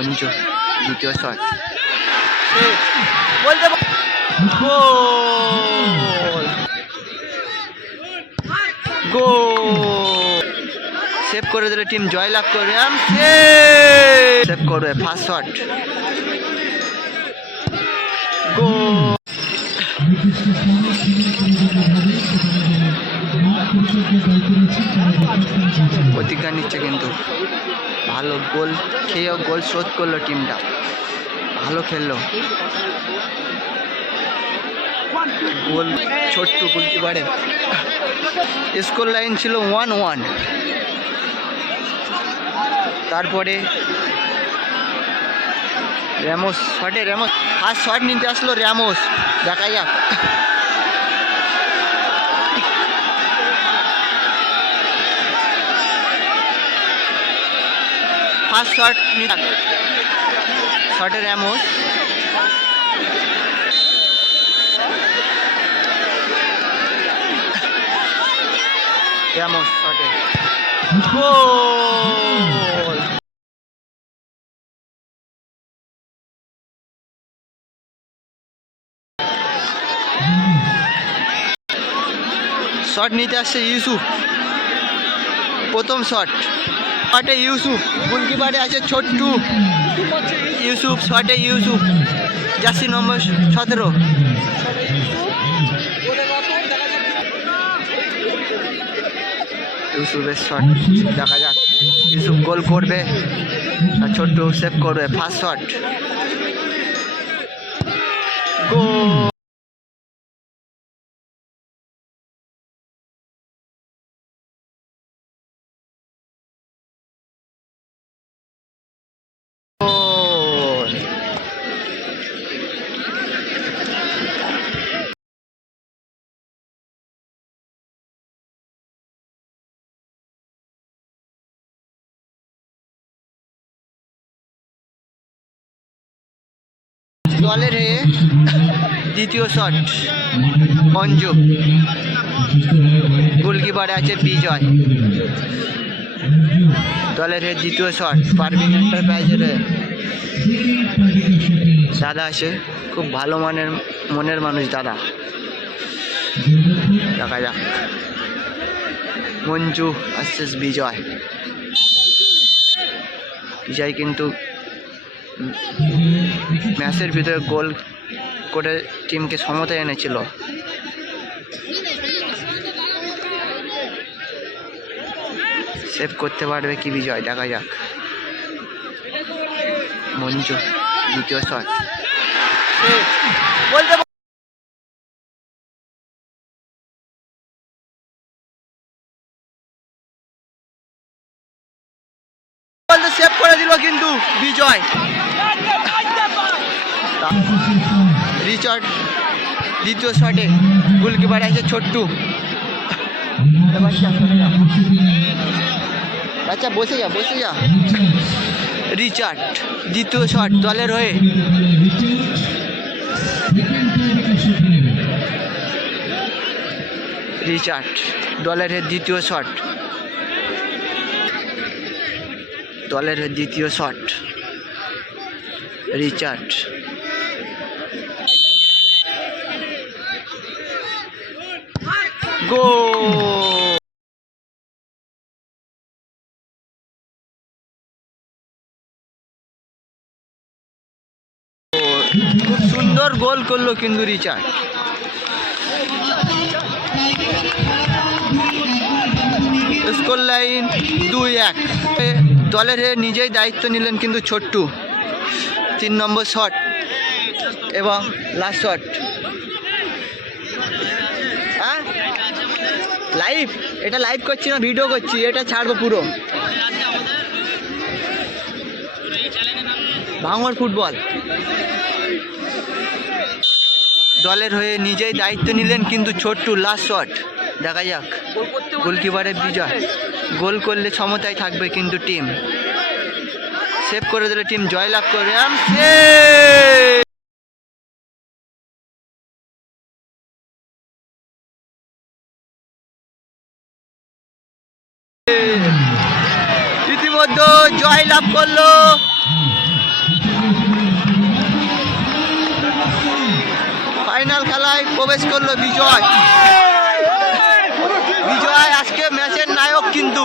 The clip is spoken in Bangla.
মঞ্জু দ্বিতীয় শট। বলতে গোল। গোল। সেভ করে দিলে টিম জয়লাভ করবে। সেভ করবে ফার্স্ট শট গোল। প্রতিজ্ঞা নিচ্ছে কিন্তু। ভালো গোল খেয়েও গোল শোধ করল টিমটা। ভালো খেললো। গোল ছোট্ট গোলকিপারে স্কোর লাইন ছিল ওয়ান ওয়ান। তারপরে র্যামোস শটে র্যামোস ফার্স্ট শট নিতে আসলো র্যামোস। দেখা যাক। ফার্স্ট শট শটে র্যামোস র্যামোস শটে শট নিতে আসছে ইউসুফ প্রথম শট শটে ইউসুফ, গোলকিপারে আছে ছোট্টু। ইউসুফ শটে ইউসুফ, জার্সি নম্বর সতেরো। ইউসুফের শট, দেখা যাক। ইউসুফ গোল করবে আর ছোট্টু সেভ করবে ফার্স্ট শট গোল! দলের হয়ে দ্বিতীয় শট অঞ্জু গোলকিপারে আছে বিজয়। দলের হয়ে দ্বিতীয় শট, পারভিন এন্টারপ্রাইজের দাদা আছে খুব ভালো মানের, মনের মানুষ দাদা। দেখা যাক। মঞ্জু আসছিস বিজয়। বিজয় কিন্তু ম্যাচের ভিতরে গোল করে টিমকে সমতায় এনেছিল। সেভ করতে পারবে কি বিজয়? দেখা যাক। মঞ্জু, দ্বিতীয় শট বলতে কিন্তু বিজয়। রিচার্ড দ্বিতীয় শটে গোলকিপার আছে ছোট্টু। আচ্ছা বসে যা বসে যা। রিচার্ড দ্বিতীয় শট দলের হয়ে। রিচার্ড দলের দ্বিতীয় শট। দলের হয়ে দ্বিতীয় শট রিচার্ড গোল খুব সুন্দর গোল করল কিন্তু রিচার্ড। স্কোর লাইন দুই এক। দলের হয়ে নিজেই দায়িত্ব নিলেন কিন্তু ছোট্টু। তিন নম্বর শট এবং লাস্ট শট হ্যাঁ? লাইভ এটা লাইভ করছি না ভিডিও করছি, এটা ছাড়বো পুরো। ভাঙর ফুটবল দলের হয়ে নিজেই দায়িত্ব নিলেন কিন্তু ছোট্টু লাস্ট শট দেখা যাক। গোলকিপারের বিজয়। গোল করলে সমতায় থাকবে কিন্তু টিম। সেভ করে দিলে টিম জয়লাভ করে সে ইতিমধ্যে জয় লাভ করল। ফাইনাল খেলায় প্রবেশ করল বিজয়। বিজয় আজকে ম্যাচের নায়ক কিন্তু।